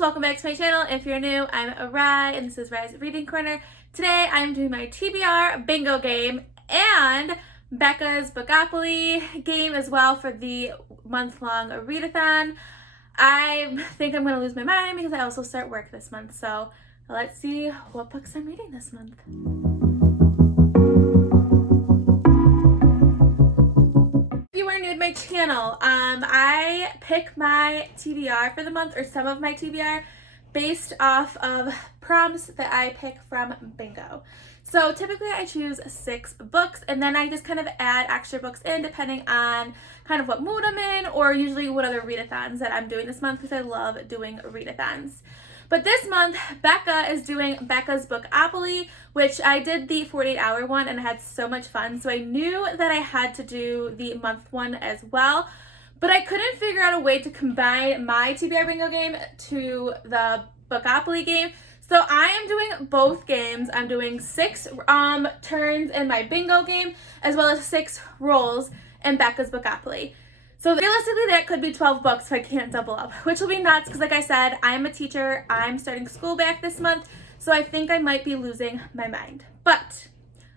welcome back to my channel. If you're new, I'm Rye and this is Rye's Reading Corner. Today I'm doing my TBR bingo game and Becca's Bookopoly game as well for the month-long readathon. I think I'm going to lose my mind because I also start work this month, so let's see what books I'm reading this month. If you are new to my channel, I pick my TBR for the month, or some of my TBR, based off of prompts that I pick from bingo. So typically I choose 6 books and then I just kind of add extra books in depending on kind of what mood I'm in, or usually what other readathons that I'm doing this month, because I love doing readathons. But this month, Becca is doing Becca's Bookopoly, which I did the 48-hour one and I had so much fun. So I knew that I had to do the month one as well, but I couldn't figure out a way to combine my TBR bingo game to the Bookopoly game. So I am doing both games. I'm doing 6 turns in my bingo game, as well as 6 rolls in Becca's Bookopoly. So realistically, that could be 12 books if I can't double up, which will be nuts because, like I said, I'm a teacher. I'm starting school back this month, so I think I might be losing my mind. But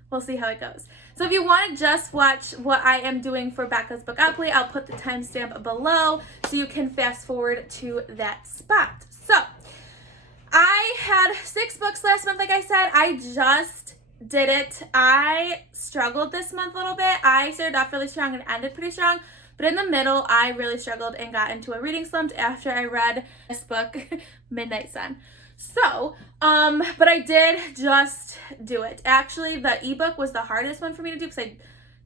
we'll see how it goes. So if you want to just watch what I am doing for Becca's Bookopoly, I'll put the timestamp below so you can fast forward to that spot. So I had 6 books last month, like I said. I just did it. I struggled this month a little bit. I started off really strong and ended pretty strong. But in the middle, I really struggled and got into a reading slump after I read this book, Midnight Sun. So, but I did just do it. Actually, the ebook was the hardest one for me to do because I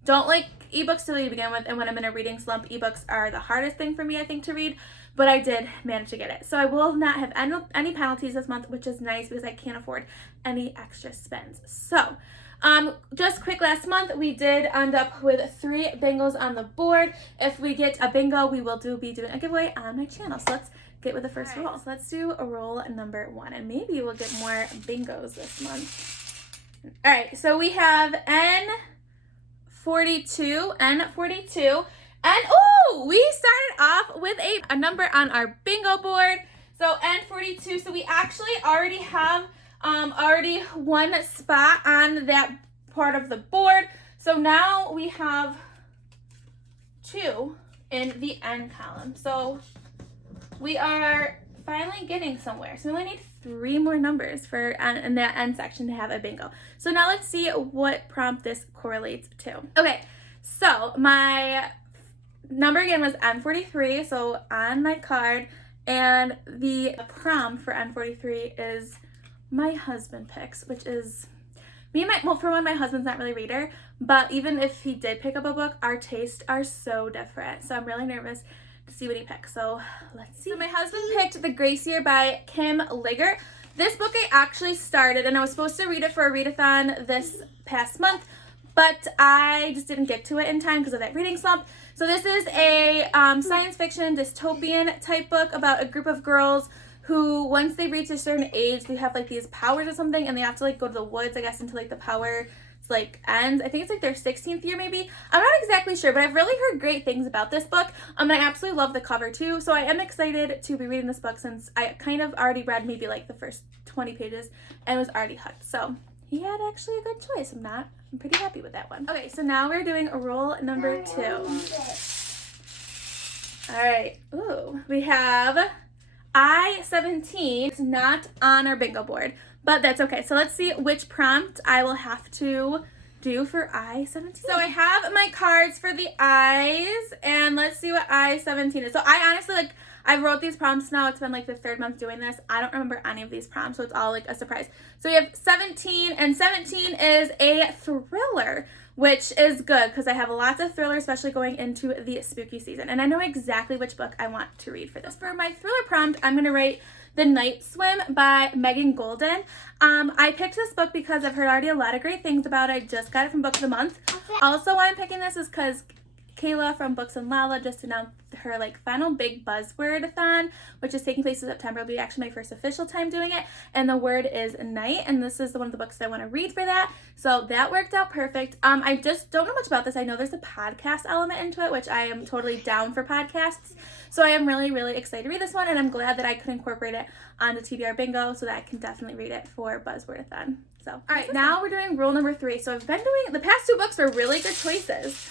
don't like ebooks to begin with. And when I'm in a reading slump, ebooks are the hardest thing for me, I think, to read. But I did manage to get it. So I will not have any penalties this month, which is nice because I can't afford any extra spends. So, just quick, last month we did end up with 3 bingos on the board. If we get a bingo, we will be doing a giveaway on my channel. So let's get with the first roll. So let's do a roll number 1, and maybe we'll get more bingos this month. All right, so we have N42, and oh, we started off with a number on our bingo board. So N42, so we actually already have already one spot on that part of the board. So now we have 2 in the N column. So we are finally getting somewhere. So we only need 3 more numbers for in that N section to have a bingo. So now let's see what prompt this correlates to. Okay, so my number again was N43, so on my card, and the prompt for N43 is my husband picks, which is for one, my husband's not really a reader, but even if he did pick up a book, our tastes are so different. So I'm really nervous to see what he picks. So let's see. So my husband picked The Gracier by Kim Ligger. This book I actually started, and I was supposed to read it for a readathon this past month, but I just didn't get to it in time because of that reading slump. So this is a science fiction dystopian type book about a group of girls who, once they reach a certain age, they have like these powers or something, and they have to like go to the woods, I guess, until like the power like ends. I think it's like their 16th year maybe. I'm not exactly sure, but I've really heard great things about this book. I absolutely love the cover too, so I am excited to be reading this book since I kind of already read maybe like the first 20 pages and was already hooked. So he had actually a good choice. I'm pretty happy with that one. Okay, so now we're doing a roll number 2. All right. Ooh, we have I-17. It's not on our bingo board, but that's okay. So let's see which prompt I will have to do for I-17. So I have my cards for the I's, and let's see what I-17 is. So I honestly, I wrote these prompts now. It's been like the 3rd month doing this. I don't remember any of these prompts, so it's all like a surprise. So we have 17, and 17 is a thriller, which is good because I have lots of thrillers, especially going into the spooky season. And I know exactly which book I want to read for this. For my thriller prompt, I'm going to write The Night Swim by Megan Golden. I picked this book because I've heard already a lot of great things about it. I just got it from Book of the Month. Also, why I'm picking this is because Kayla from Books and Lala just announced her like final big buzzword-a-thon, which is taking place in September. It'll be actually my first official time doing it, and the word is night, and this is one of the books that I want to read for that, so that worked out perfect. I just don't know much about this. I know there's a podcast element into it, which I am totally down for podcasts, so I am really, really excited to read this one, and I'm glad that I could incorporate it on the TBR bingo so that I can definitely read it for buzzword-a-thon. So, all right, now we're doing rule number 3. So I've been doing, the past 2 books were really good choices.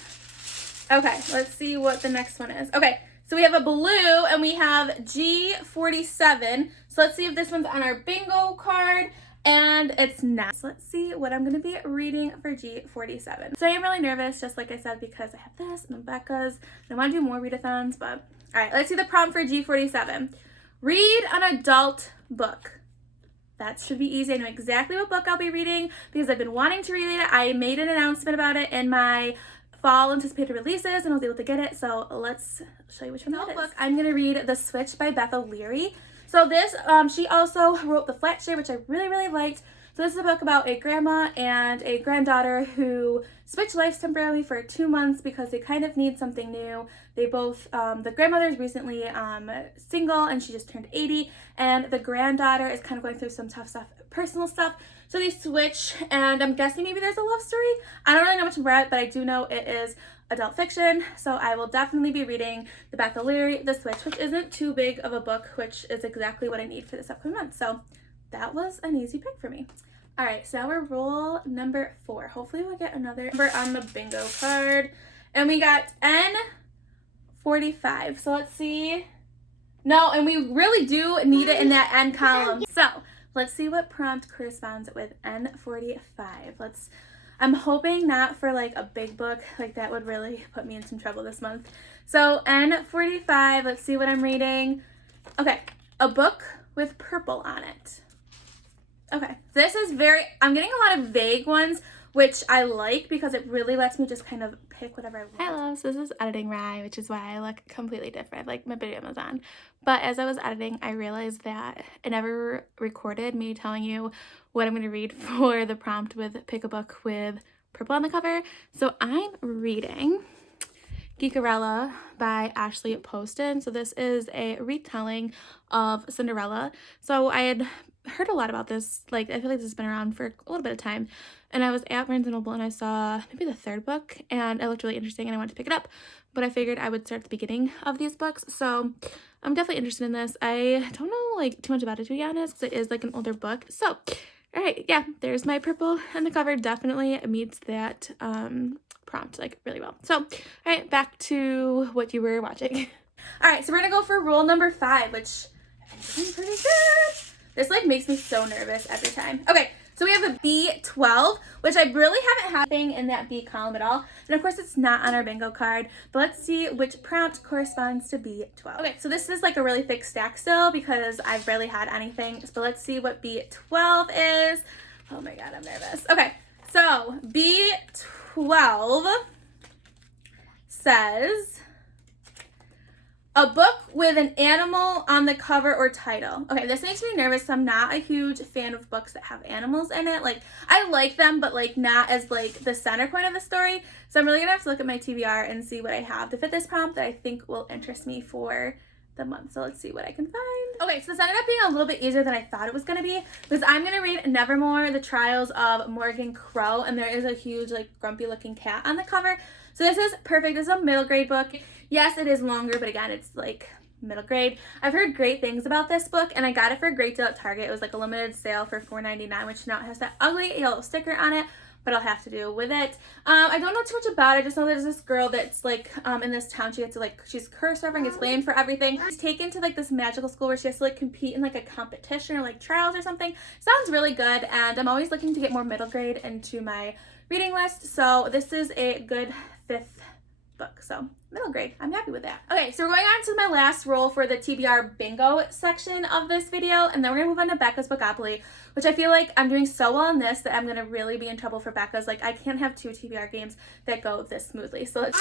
Okay, let's see what the next one is. Okay, so we have a blue and we have G47. So let's see if this one's on our bingo card, and it's not. So let's see what I'm going to be reading for G47. So I am really nervous, just like I said, because I have this and Becca's, and I want to do more readathons, but all right, let's see the prompt for G47. Read an adult book. That should be easy. I know exactly what book I'll be reading because I've been wanting to read it. I made an announcement about it in my fall anticipated releases and I was able to get it, so let's show you which one that is. I'm going to read The Switch by Becca. So this, she also wrote The Flat Share, which I really, really liked. So this is a book about a grandma and a granddaughter who switch lives temporarily for 2 months because they kind of need something new. They both, the grandmother's recently single and she just turned 80, and the granddaughter is kind of going through some tough stuff, personal stuff. So they switch, and I'm guessing maybe there's a love story. I don't really know much about it, but I do know it is adult fiction. So I will definitely be reading the Becca Leary, The Switch, which isn't too big of a book, which is exactly what I need for this upcoming month. So that was an easy pick for me. All right, so now we're rule number 4. Hopefully we'll get another number on the bingo card. And we got N45. So let's see. No, and we really do need it in that N column. So let's see what prompt corresponds with N45. I'm hoping not for like a big book, like that would really put me in some trouble this month. So N45, let's see what I'm reading. Okay, a book with purple on it. Okay, this is I'm getting a lot of vague ones, which I like because it really lets me just kind of pick whatever I want. Hello, so this is editing Rye, which is why I look completely different, like my pajamas on. But as I was editing, I realized that I never recorded me telling you what I'm going to read for the prompt with pick a book with purple on the cover. So I'm reading Geekarella by Ashley Poston. So this is a retelling of Cinderella. So I had heard a lot about this, like I feel like this has been around for a little bit of time, and I was at Barnes & Noble and I saw maybe the 3rd book and it looked really interesting and I wanted to pick it up, but I figured I would start at the beginning of these books. So I'm definitely interested in this. I don't know like too much about it, to be honest, because it is like an older book. So all right, yeah, there's my purple on the cover. Definitely meets that prompt like really well. So all right, back to what you were watching. All right, so we're gonna go for rule number 5, which I've been doing pretty good. This like makes me so nervous every time. Okay, so we have a B12, which I really haven't had anything in that B column at all. And of course it's not on our bingo card, but let's see which prompt corresponds to B12. Okay, so this is like a really thick stack still because I've barely had anything. So let's see what B12 is. Oh my God, I'm nervous. Okay, so B12 says a book with an animal on the cover or title. Okay, this makes me nervous. I'm not a huge fan of books that have animals in it. Like, I like them, but like not as like the center point of the story. So I'm really gonna have to look at my TBR and see what I have to fit this prompt that I think will interest me for the month. So let's see what I can find. Okay, so this ended up being a little bit easier than I thought it was gonna be because I'm gonna read Nevermore, The Trials of Morgan Crow, and there is a huge like grumpy looking cat on the cover. So this is perfect. This is a middle grade book. Yes, it is longer, but again, it's like middle grade. I've heard great things about this book, and I got it for a great deal at Target. It was like a limited sale for $4.99, which now it has that ugly yellow sticker on it, but I'll have to deal with it. I don't know too much about it. I just know there's this girl that's like in this town. She gets to like, she's curse surfing, gets blamed for everything. She's taken to like this magical school where she has to like compete in like a competition or like trials or something. Sounds really good, and I'm always looking to get more middle grade into my reading list. So this is a good 5th book. So middle grade. I'm happy with that. Okay, so we're going on to my last roll for the TBR bingo section of this video, and then we're gonna move on to Becca's Bookopoly, which I feel like I'm doing so well in this that I'm gonna really be in trouble for Becca's. Like, I can't have 2 TBR games that go this smoothly. So let's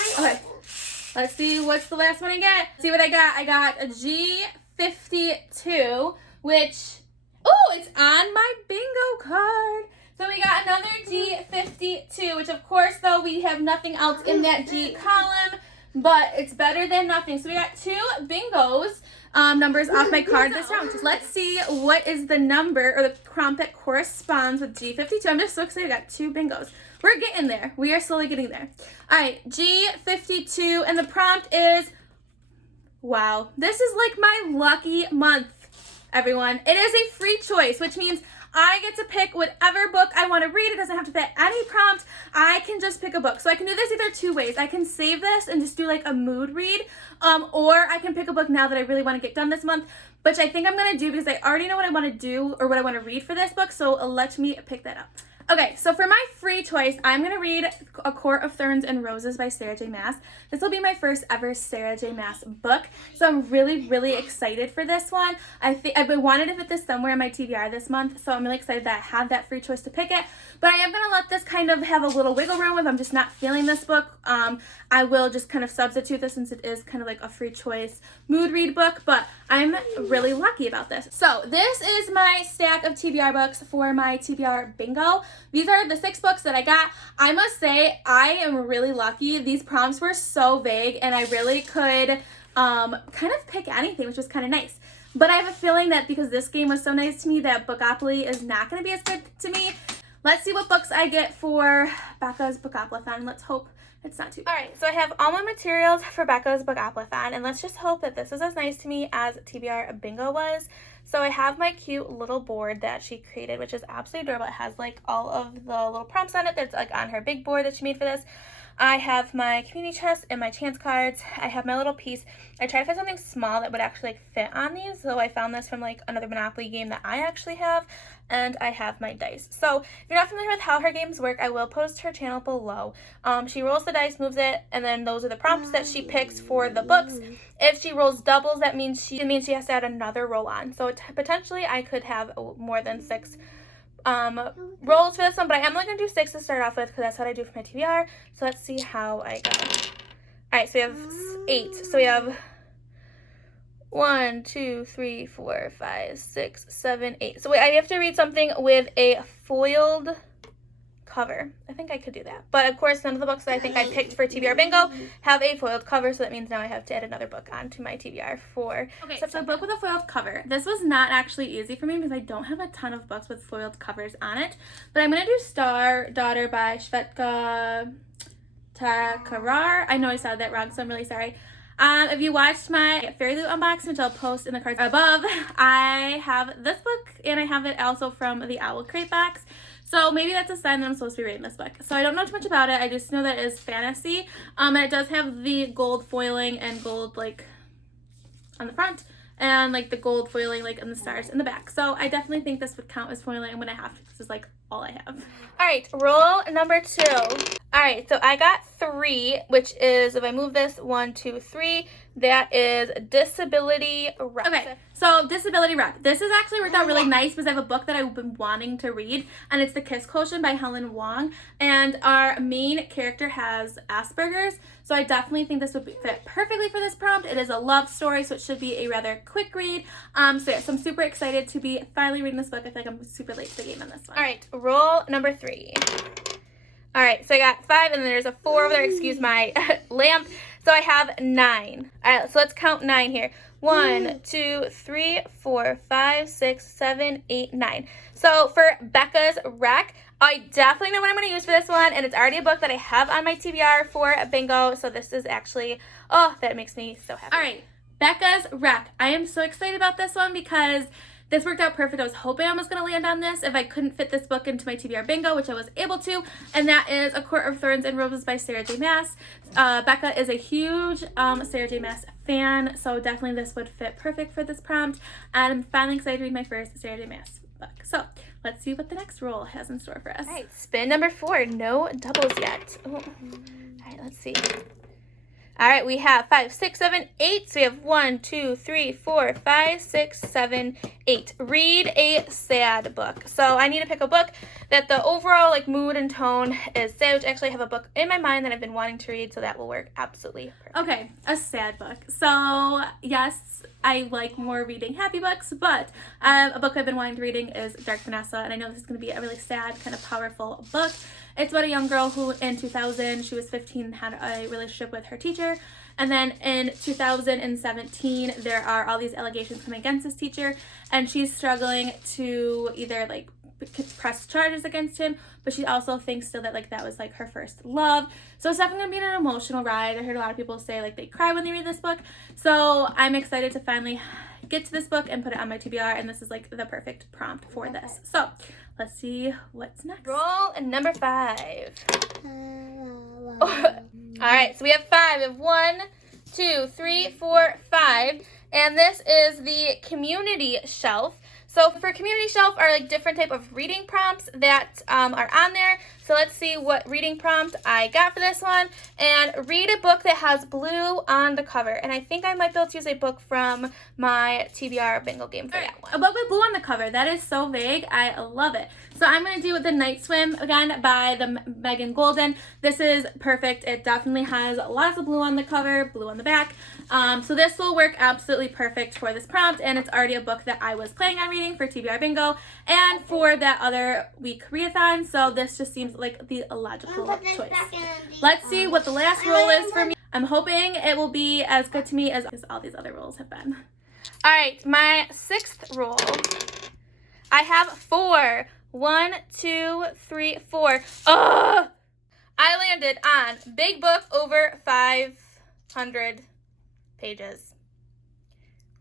see what's the last one I get. See what I got. I got a G52, which, oh, it's on my bingo card. So we got another G52, which of course, though, we have nothing else in that G column. but it's better than nothing. So we got 2 bingos numbers off my card this round. Let's see what is the number or the prompt that corresponds with G52. I'm just so excited. We got 2 bingos. We're getting there. We are slowly getting there. All right, G52, and the prompt is, wow, this is like my lucky month, everyone. It is a free choice, which means I get to pick whatever book I want to read. It doesn't have to fit any prompt. I can just pick a book. So I can do this either 2 ways. I can save this and just do like a mood read, or I can pick a book now that I really want to get done this month, which I think I'm going to do because I already know what I want to do or what I want to read for this book. So let me pick that up. Okay, so for my free choice, I'm going to read A Court of Thorns and Roses by Sarah J. Maas. This will be my first ever Sarah J. Maas book, so I'm really, really excited for this one. I've been wanting to fit this somewhere in my TBR this month, so I'm really excited that I have that free choice to pick it. But I am going to let this kind of have a little wiggle room if I'm just not feeling this book. I will just kind of substitute this since it is kind of like a free choice mood read book, but I'm really lucky about this. So this is my stack of TBR books for my TBR bingo. These are the 6 books that I got. I must say, I am really lucky. These prompts were so vague, and I really could kind of pick anything, which was kind of nice. But I have a feeling that because this game was so nice to me, that Bookopoly is not going to be as good to me. Let's see what books I get for Becca's Bookopla'thon. Let's hope it's not too bad. All right, so I have all my materials for Becca's Bookopla'thon, and let's just hope that this is as nice to me as TBR Bingo was. So I have my cute little board that she created, which is absolutely adorable. It has like all of the little prompts on it that's like on her big board that she made for this. I have my community chest and my chance cards. I have my little piece. I tried to find something small that would actually like fit on these, so I found this from like another Monopoly game that I actually have, and I have my dice. So if you're not familiar with how her games work, I will post her channel below. She rolls the dice, moves it, and then those are the prompts that she picks for the books. If she rolls doubles, that means she has to add another roll on. So potentially I could have more than 6 rolls for this one, but I am only going to do 6 to start off with because that's what I do for my TBR. So let's see how I go. Alright, so we have 8. So we have 1, 2, 3, 4, 5, 6, 7, 8. So I have to read something with a foiled cover. I think I could do that. But of course, none of the books that I think I picked for TBR Bingo have a foiled cover, so that means now I have to add another book onto my TBR for September. So a book with a foiled cover. This was not actually easy for me because I don't have a ton of books with foiled covers on it. But I'm going to do Star Daughter by Becca. I know I said that wrong, so I'm really sorry. If you watched my Fairy Loot unboxing, which I'll post in the cards above, I have this book, and I have it also from the Owl Crate box. So maybe that's a sign that I'm supposed to be reading this book. So I don't know too much about it. I just know that it is fantasy. And it does have the gold foiling and gold, like, on the front. And, like, the gold foiling, like, and the stars in the back. So I definitely think this would count as foiling. I'm going to have to, because this is, like, all I have. All right, roll number 2. All right, so I got 3, which is, if I move this, 1, 2, 3, that is Disability Rep. Okay, so Disability Rep. This has actually worked out really nice because I have a book that I've been wanting to read, and it's The Kiss Quotient by Helen Wong, and our main character has Asperger's, so I definitely think this would fit perfectly for this prompt. It is a love story, so it should be a rather quick read. So I'm super excited to be finally reading this book. I feel like I'm super late to the game on this one. All right, roll number 3. All right, so I got 5, and then there's a 4 over there. Excuse my lamp. So I have 9. All right, so let's count 9 here. 1, 2, 3, 4, 5, 6, 7, 8, 9. So for Becca's Rec, I definitely know what I'm going to use for this one, and it's already a book that I have on my TBR for bingo. So this is actually, oh, that makes me so happy. All right, Becca's Rec. I am so excited about this one because this worked out perfect. I was hoping I was going to land on this if I couldn't fit this book into my TBR bingo, which I was able to, and that is A Court of Thorns and Roses by Sarah J. Maas. Becca is a huge Sarah J. Maas fan, so definitely this would fit perfect for this prompt, and I'm finally excited to read my first Sarah J. Maas book. So let's see what the next roll has in store for us. All right, spin number 4. No doubles yet. Ooh. All right, let's see. All right, we have 5, 6, 7, 8. So we have 1, 2, 3, 4, 5, 6, 7, 8. Read a sad book. So I need to pick a book that the overall like mood and tone is sad, which actually I have a book in my mind that I've been wanting to read, so that will work absolutely perfect. Okay, a sad book. So yes, I like more reading happy books, but a book I've been wanting to reading is Dark Vanessa, and I know this is going to be a really sad, kind of powerful book. It's about a young girl who in 2000, she was 15, had a relationship with her teacher. And then in 2017, there are all these allegations coming against this teacher, and she's struggling to either like press charges against him, but she also thinks still that like that was like her first love. So it's definitely gonna be an emotional ride. I heard a lot of people say like they cry when they read this book. So I'm excited to finally get to this book and put it on my TBR, and this is like the perfect prompt for this. So let's see what's next. Roll number 5. All right, so we have 5. We have 1, 2, 3, 4, 5, and this is the community shelf. So for community shelf are like different type of reading prompts that are on there. So let's see what reading prompt I got for this one. And read a book that has blue on the cover. And I think I might be able to use a book from my TBR bingo game for that one. A book with blue on the cover. That is so vague. I love it. So I'm going to do The Night Swim again by the Megan Golden. This is perfect. It definitely has lots of blue on the cover, blue on the back. So this will work absolutely perfect for this prompt, and it's already a book that I was planning on reading for TBR Bingo and for that other week readathon, so this just seems like the logical choice. Let's see what the last roll is for me. I'm hoping it will be as good to me as all these other rolls have been. All right, my 6th roll. I have 4. 1, 2, 3, 4. Ugh! I landed on big book over 500 pages.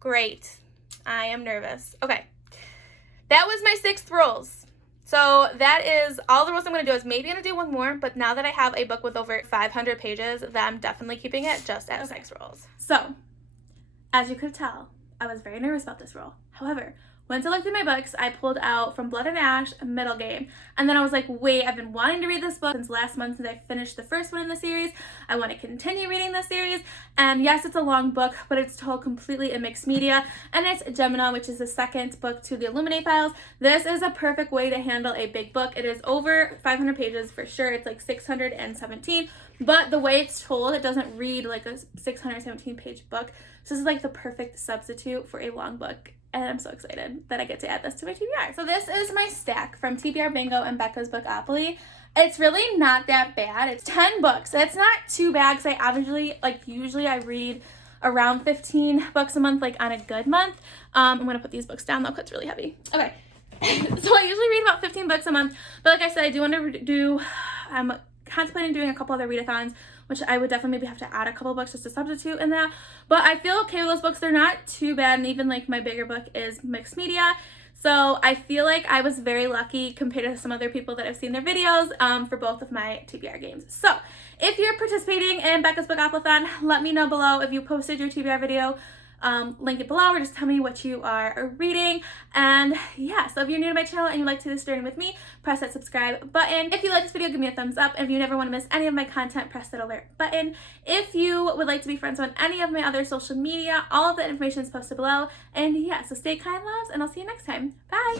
Great. I am nervous. Okay. That was my 6th rolls. So that is all the rolls I'm going to do. Is maybe going to do one more, but now that I have a book with over 500 pages, then I'm definitely keeping it just at 6 rolls. So, as you could tell, I was very nervous about this roll. However, once I looked at my books, I pulled out From Blood and Ash, Middle Game. And then I was like, wait, I've been wanting to read this book since last month since I finished the first one in the series. I want to continue reading this series. And yes, it's a long book, but it's told completely in mixed media. And it's Gemina, which is the second book to the Illuminate Files. This is a perfect way to handle a big book. It is over 500 pages for sure. It's like 617. But the way it's told, it doesn't read like a 617 page book. So this is like the perfect substitute for a long book. And I'm so excited that I get to add this to my TBR. So this is my stack from TBR Bingo and Becca's Bookopoly. It's really not that bad. It's 10 books. It's not too bad because I usually I read around 15 books a month, like on a good month. I'm going to put these books down though because it's really heavy. Okay. So I usually read about 15 books a month. But like I said, I do want to I'm contemplating doing a couple other readathons, which I would definitely maybe have to add a couple books just to substitute in that. But I feel okay with those books. They're not too bad, and even like my bigger book is mixed media. So I feel like I was very lucky compared to some other people that I've seen their videos for both of my TBR games. So if you're participating in Becca's Bookoplethon, let me know below if you posted your TBR video. Link it below, or just tell me what you are reading. And yeah, so if you're new to my channel and you like to do this journey with me, press that subscribe button. If you like this video, give me a thumbs up. If you never want to miss any of my content, press that alert button. If you would like to be friends on any of my other social media, all of the information is posted below. And yeah, so stay kind, loves, and I'll see you next time. Bye!